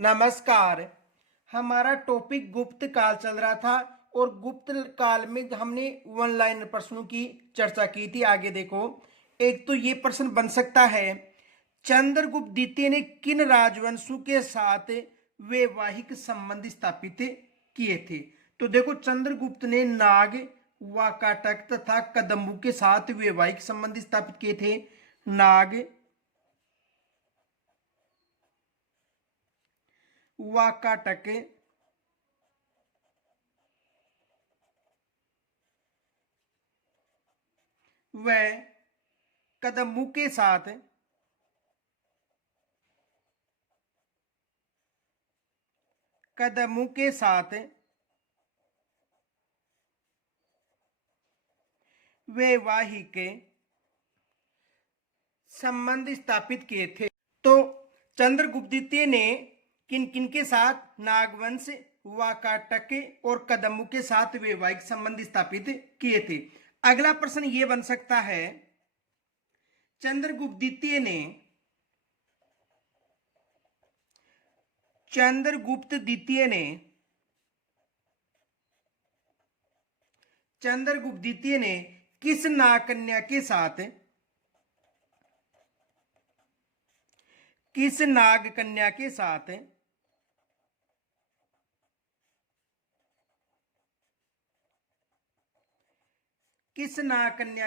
नमस्कार। हमारा टॉपिक गुप्त काल चल रहा था और गुप्त काल में हमने वन लाइन प्रश्नों की चर्चा की थी। आगे देखो, एक तो ये प्रश्न बन सकता है, चंद्रगुप्त द्वितीय ने किन राजवंशों के साथ वैवाहिक संबंध स्थापित किए थे। तो देखो, चंद्रगुप्त ने नाग, वाकाटक तथा कदम्बों के साथ वैवाहिक संबंध स्थापित किए थे। नाग, वाकाटक व कदम्बों के साथ वैवाहिक संबंध स्थापित किए थे। तो चंद्रगुप्त द्वितीय ने किन किन के साथ, नागवंश, वाकाटक और कदम्बों के साथ वैवाहिक संबंध स्थापित किए थे। अगला प्रश्न यह बन सकता है, चंद्रगुप्त द्वितीय ने चंद्रगुप्त द्वितीय ने किस नाग कन्या के साथ किस नाग कन्या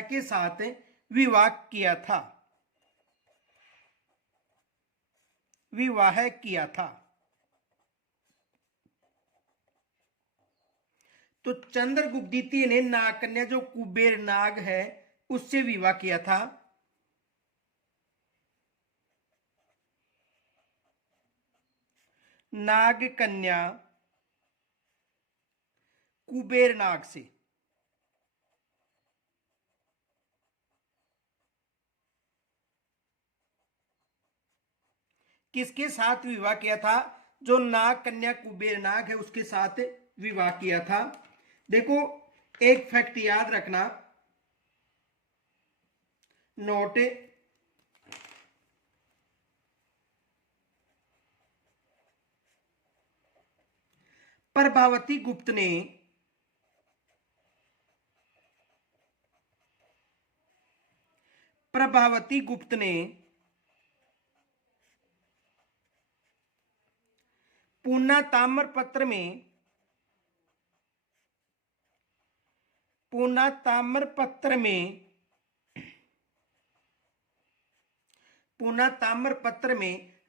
के साथ विवाह किया था। तो चंद्रगुप्त द्वितीय ने नाग कन्या, जो कुबेर नाग है, उससे विवाह किया था। नाग कन्या कुबेर नाग से। किसके साथ विवाह किया था? जो नाग कन्या कुबेर नाग है, उसके साथ विवाह किया था। देखो, एक फैक्ट याद रखना, नोट, प्रभावती गुप्त ने पूना ताम्रपत्र में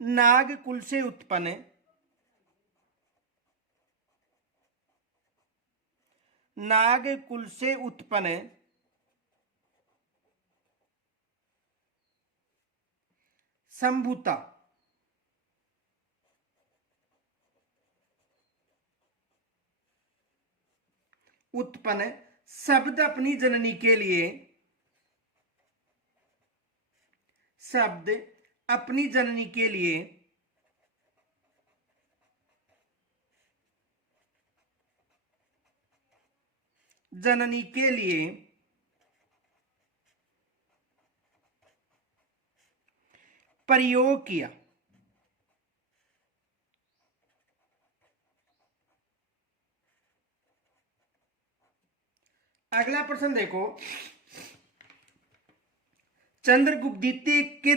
नागकुल से उत्पन्न संभुता उत्पन्न शब्द अपनी जननी के लिए प्रयोग किया। अगला प्रश्न देखो, चंद्रगुप्त द्वितीय के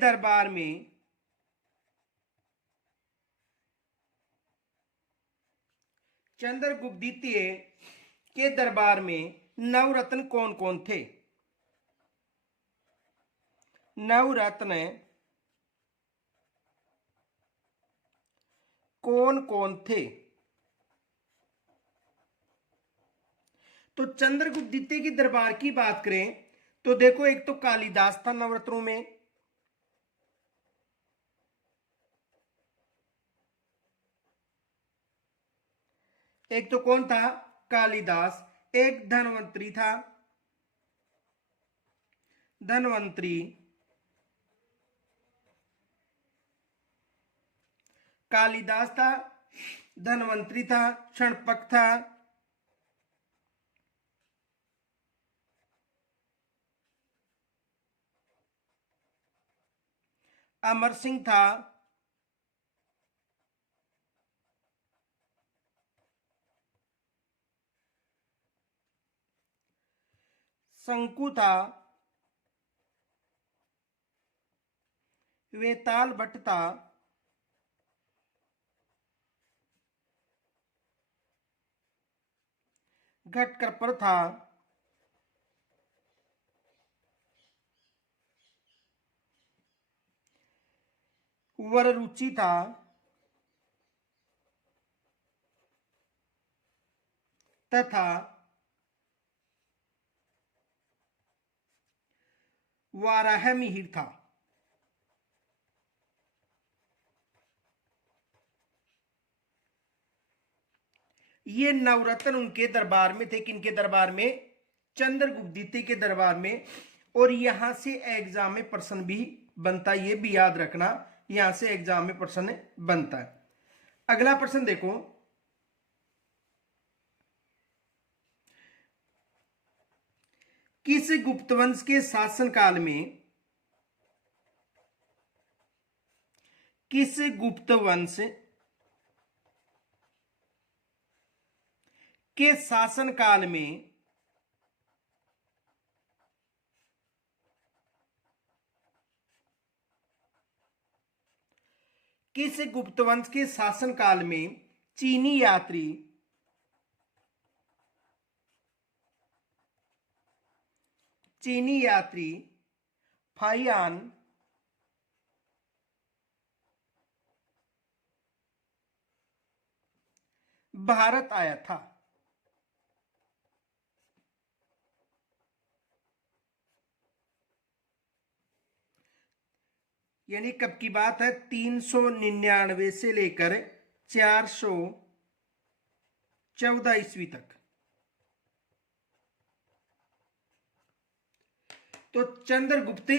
दरबार में चंद्रगुप्त द्वितीय के दरबार में नवरत्न कौन कौन थे? नवरत्न कौन कौन थे? तो चंद्रगुप्त द्वितीय के दरबार की बात करें तो देखो, एक तो कालिदास था नवरत्नों में, एक तो कौन था? कालिदास। एक धन्वंतरी था, कालिदास था, धनवंतरी था, क्षणपक था, अमर सिंह था, शंकु था, वेताल भट्ट था, घटकरपर था, वररुचि था, तथा वाराहमिहिर था। ये नवरत्न उनके दरबार में थे। किनके दरबार में? चंद्रगुप्त द्वितीय के दरबार में। और यहां से एग्जाम में प्रश्न भी बनता है, ये भी याद रखना, यहां से एग्जाम में प्रश्न बनता है। अगला प्रश्न देखो, किस गुप्त वंश के शासनकाल में, किस गुप्त वंश के शासनकाल में किस गुप्त वंश के शासनकाल में चीनी यात्री फाहियान भारत आया था? यानी कब की बात है? 399 से लेकर 414 ईस्वी तक। तो चंद्रगुप्त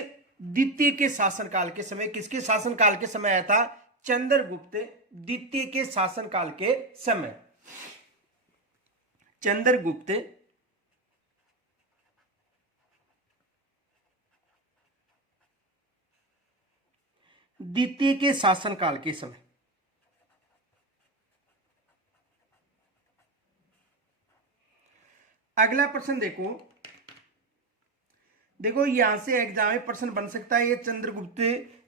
द्वितीय के शासनकाल के समय, किसके शासनकाल के समय आया था? चंद्रगुप्त द्वितीय के शासनकाल के समय। चंद्रगुप्त द्वितीय के शासनकाल के समय। अगला प्रश्न देखो, देखो यहां से एग्जाम में प्रश्न बन सकता है। ये चंद्रगुप्त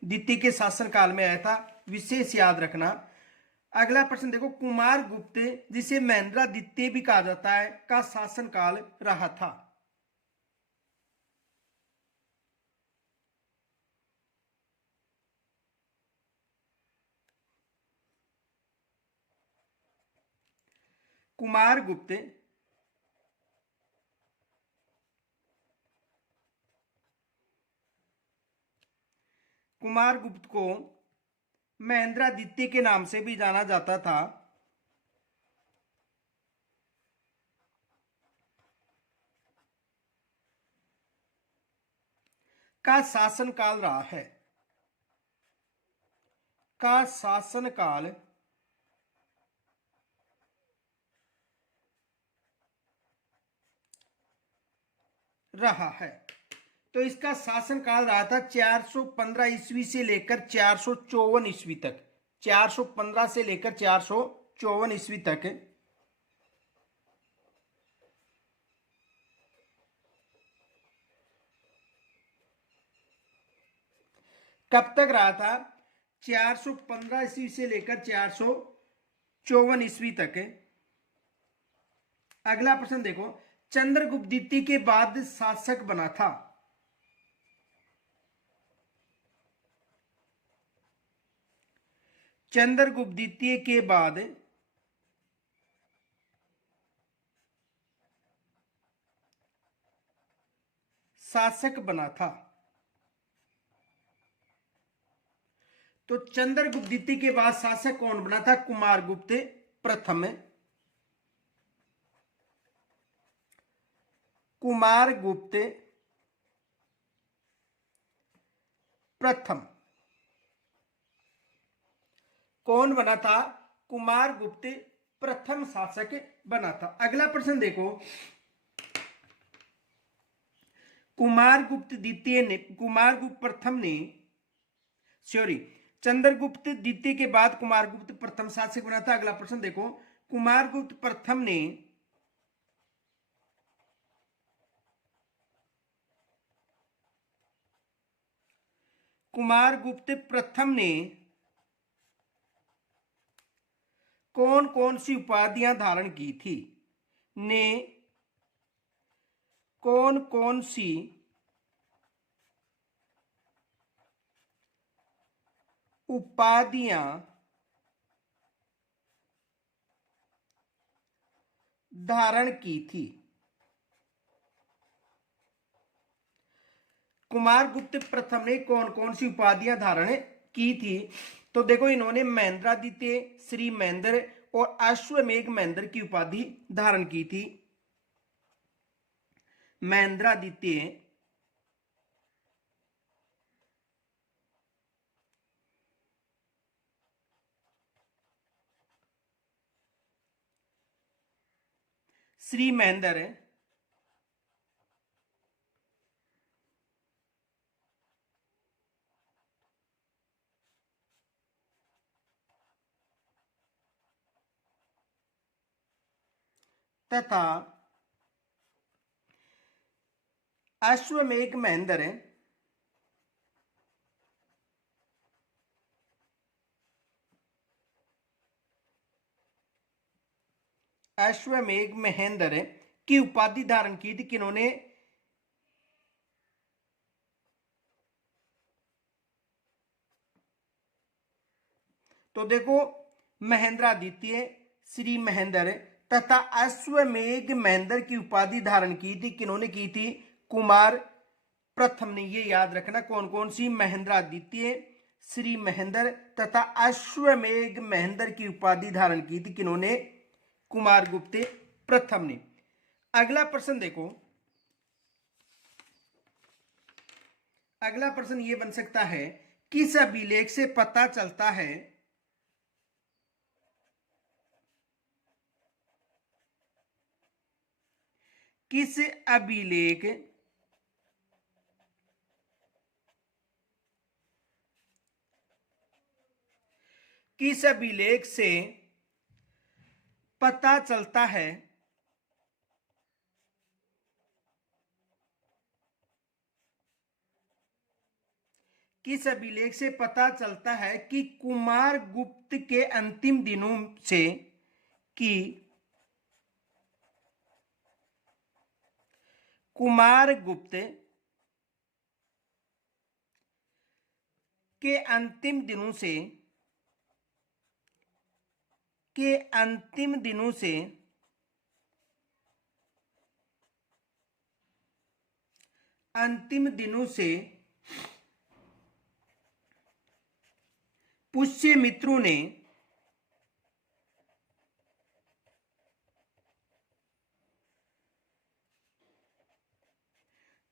द्वितीय के शासनकाल में आया था, विशेष याद रखना। अगला प्रश्न देखो, कुमार गुप्त, जिसे महेंद्र द्वितीय भी कहा जाता है, का शासनकाल रहा था? कुमार गुप्त को महेंद्र द्वितीय के नाम से भी जाना जाता था। का शासनकाल रहा है, का शासनकाल रहा है। तो इसका शासनकाल रहा था 415 ईस्वी से लेकर 454 ईस्वी तक। 415 से लेकर 454 ईस्वी तक कब तक रहा था? 415 ईस्वी से लेकर 454 ईस्वी तक। अगला प्रश्न देखो, चंद्रगुप्त द्वितीय के बाद शासक बना था? चंद्रगुप्त द्वितीय के बाद शासक बना था। तो चंद्रगुप्त द्वितीय के बाद शासक कौन बना था? कुमारगुप्त प्रथम। कुमारगुप्त प्रथम कौन बना था? कुमार गुप्त प्रथम शासक बना था। अगला प्रश्न देखो, कुमारगुप्त प्रथम ने, सॉरी, चंद्रगुप्त द्वितीय के बाद कुमारगुप्त प्रथम शासक बना था। अगला प्रश्न देखो, कुमारगुप्त प्रथम ने कौन कौन सी उपाधियां धारण की थी? ने कौन कौन सी उपाधियां धारण की थी? कुमारगुप्त प्रथम ने कौन कौन सी उपाधियां धारण की थी? तो देखो, इन्होंने महेंद्रादित्य, श्री महेंद्र और अश्वमेघ महेंद्र की उपाधि धारण की थी। महेंद्रादित्य, श्री महेंद्र तथा अश्वमेघ महेंद्र की उपाधि धारण की थी। किन्होंने? तो देखो, महेंद्रादित्य, श्री महेंद्र तथा अश्वमेघ महेंद्र की उपाधि धारण की थी। किन्होंने की थी? कुमार प्रथम ने। ये याद रखना, कौन कौन सी? महेंद्रादित्य, श्री महेंद्र तथा अश्वमेघ महेंद्र की उपाधि धारण की थी। किन्होंने? कुमारगुप्त प्रथम ने। अगला प्रश्न देखो, अगला प्रश्न ये बन सकता है, किस अभिलेख से पता चलता है किस अभिलेख से पता चलता है किस अभिलेख से पता चलता है कि कुमारगुप्त के अंतिम दिनों से कि कुमारगुप्त के अंतिम दिनों से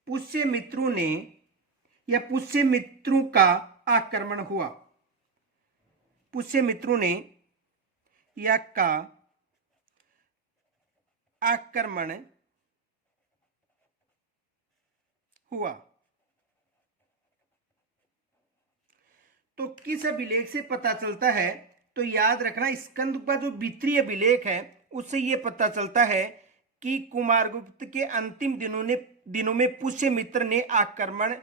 पुष्यमित्रों ने या पुष्यमित्रों का आक्रमण हुआ। पुष्यमित्रों ने या का आक्रमण हुआ। तो किस अभिलेख से पता चलता है? तो याद रखना, स्कंद का जो भीतरी अभिलेख है उससे यह पता चलता है कि कुमारगुप्त के अंतिम दिनों में पुष्यमित्र ने आक्रमण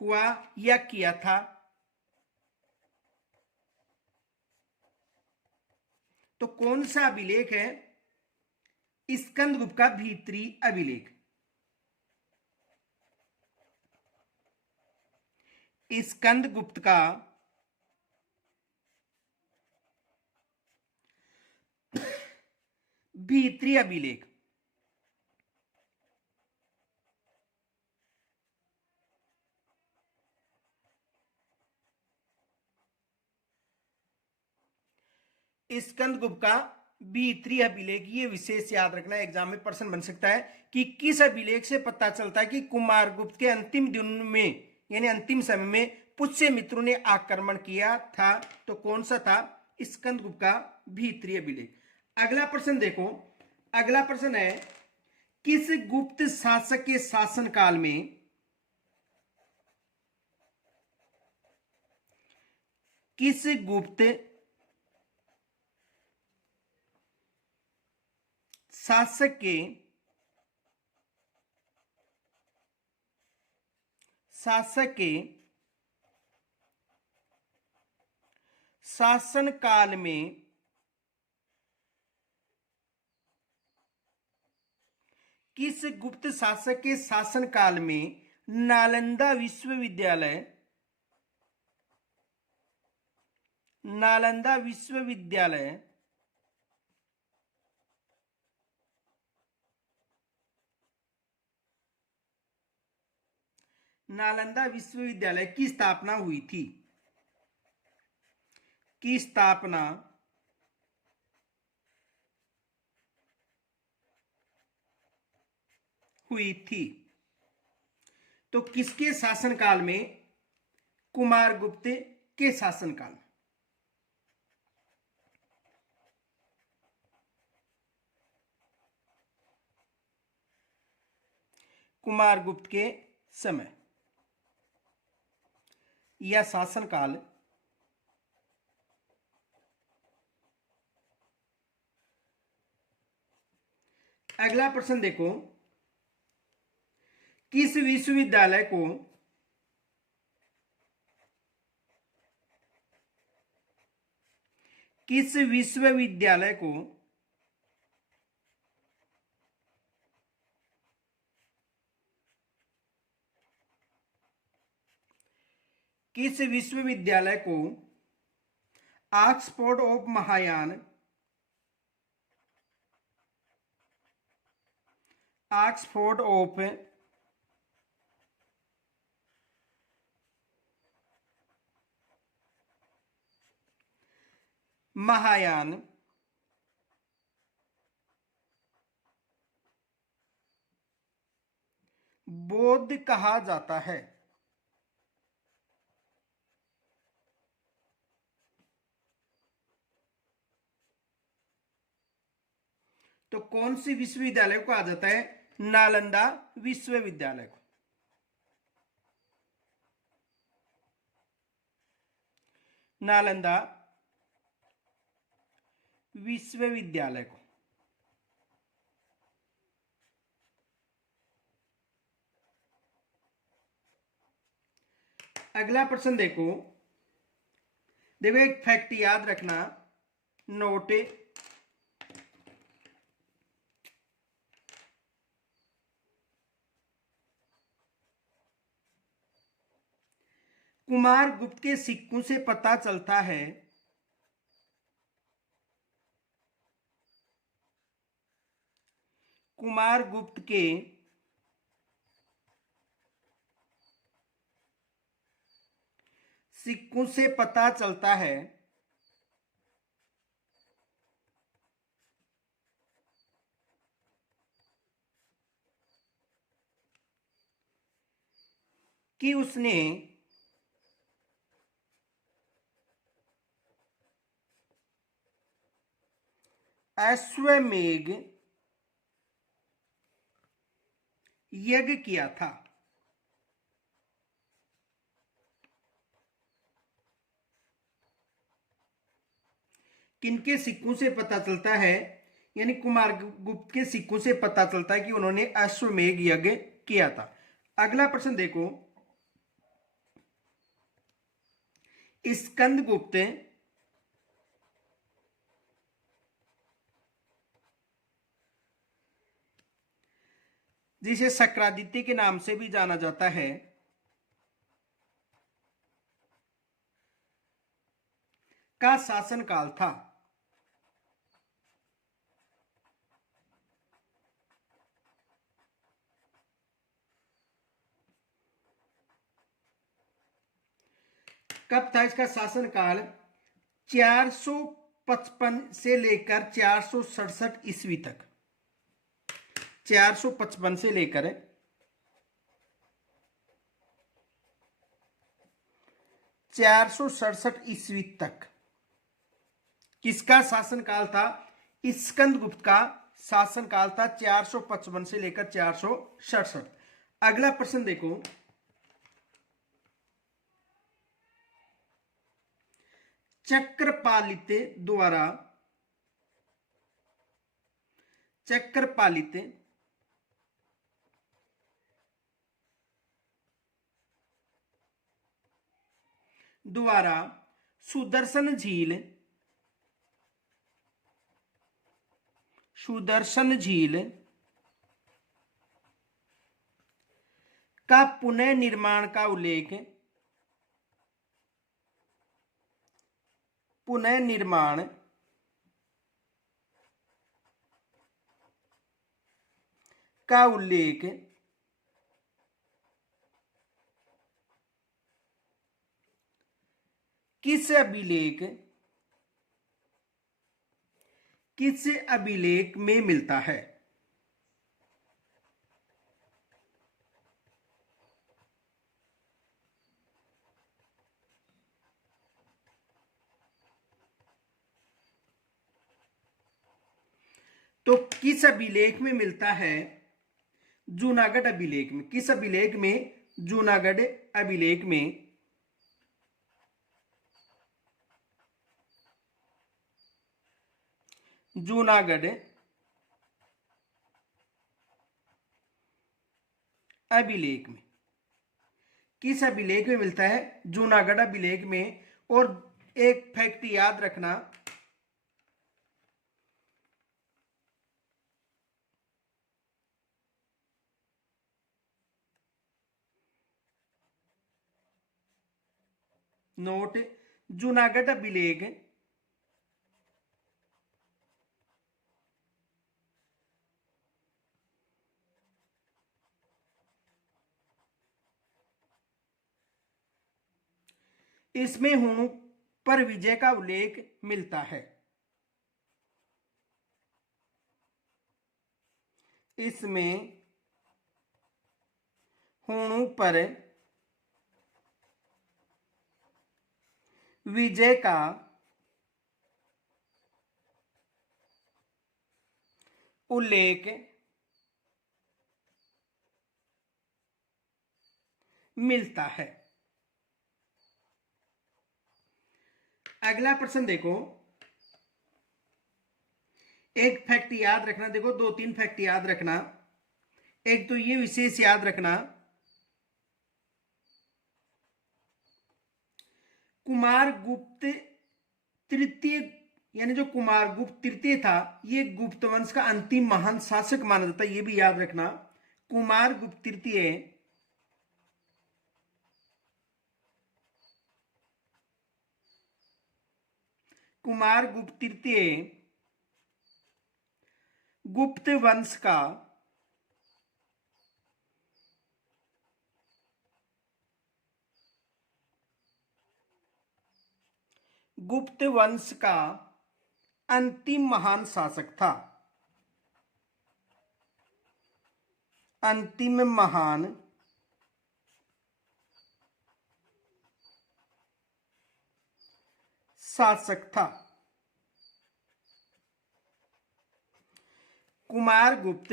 हुआ या किया था। तो कौन सा अभिलेख है? स्कंदगुप्त का भीतरी अभिलेख। स्कंदगुप्त का भीतरी अभिलेख। स्कंदगुप्त का भीतरी अभिलेख, ये विशेष याद रखना, एग्जाम में प्रश्न बन सकता है कि किस अभिलेख से पता चलता है कि कुमारगुप्त के अंतिम दिनों में यानी अंतिम समय में पुष्य मित्रों ने आक्रमण किया था। तो कौन सा था? स्कंदगुप्त का भीतरीय विलेय। अगला प्रश्न देखो, अगला प्रश्न है किस गुप्त शासक के शासनकाल में किस गुप्त शासक के शासनकाल में किस गुप्त शासक के शासनकाल में नालंदा विश्वविद्यालय नालंदा विश्वविद्यालय नालंदा विश्वविद्यालय की स्थापना हुई थी? की स्थापना हुई थी? तो किसके शासनकाल में? कुमारगुप्त के शासनकाल। कुमारगुप्त के समय या शासनकाल अगला प्रश्न देखो, किस विश्वविद्यालय को किस विश्वविद्यालय को किस विश्वविद्यालय को Oxford of Mahayana Oxford of Mahayana बौद्ध कहा जाता है? तो कौन सी विश्वविद्यालय को कहा जाता है? नालंदा विश्वविद्यालय को। नालंदा विश्वविद्यालय को। अगला प्रश्न देखो, देखो एक फैक्ट याद रखना, नोट, कुमारगुप्त के सिक्कों से पता चलता है कुमारगुप्त के सिक्कों से पता चलता है कि उसने अश्वमेध यज्ञ किया था। किनके सिक्कों से पता चलता है? यानी कुमारगुप्त के सिक्कों से पता चलता है कि उन्होंने अश्वमेध यज्ञ किया था। अगला प्रश्न देखो, स्कंदगुप्त जिसे शक्रादित्य के नाम से भी जाना जाता है, का शासनकाल था? कब था इसका शासनकाल? 455 से लेकर 467 ईस्वी तक। 455 से लेकर 467 ईस्वी तक किसका शासनकाल था? स्कंदगुप्त का शासनकाल था 455 से लेकर 467। अगला प्रश्न देखो, चक्रपालित द्वारा सुदर्शन झील का पुनर्निर्माण का उल्लेख किस अभिलेख में मिलता है? तो किस अभिलेख में मिलता है? जूनागढ़ अभिलेख में। किस अभिलेख में? जूनागढ़ अभिलेख में। जूनागढ़ अभिलेख में। किस अभिलेख में मिलता है? जूनागढ़ अभिलेख में। और एक फैक्ट याद रखना, नोट, जूनागढ़ अभिलेख इसमें हुणु पर विजय का उल्लेख मिलता है। इसमें हुणु पर विजय का उल्लेख मिलता है। अगला प्रश्न देखो, एक फैक्ट याद रखना। देखो 2-3 फैक्ट याद रखना। एक तो ये विशेष याद रखना, कुमारगुप्त तृतीय, यानी जो कुमारगुप्त तृतीय था, ये गुप्त वंश का अंतिम महान शासक माना जाता है। ये भी याद रखना, कुमारगुप्त तृतीय गुप्त वंश का अंतिम महान शासक था। अंतिम महान शासक था। कुमारगुप्त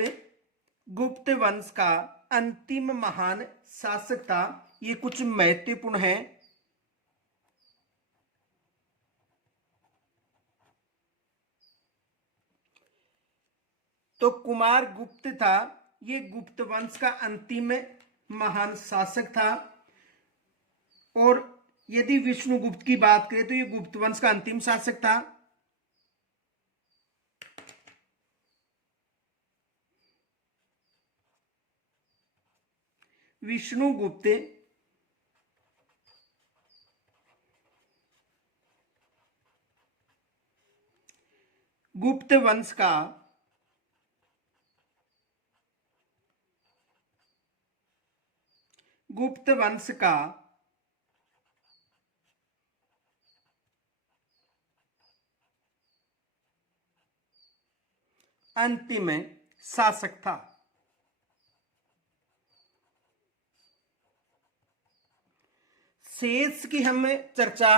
गुप्त वंश का अंतिम महान शासक था। ये कुछ महत्वपूर्ण है। तो कुमारगुप्त था, ये गुप्त वंश का अंतिम महान शासक था। और यदि विष्णुगुप्त की बात करें तो ये गुप्त वंश का अंतिम शासक था। विष्णुगुप्त गुप्त वंश का अंतिम शासक था। शेष की हम चर्चा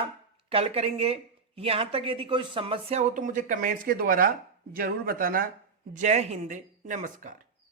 कल करेंगे। यहाँ तक यदि कोई समस्या हो तो मुझे कमेंट्स के द्वारा जरूर बताना। जय हिंद, नमस्कार।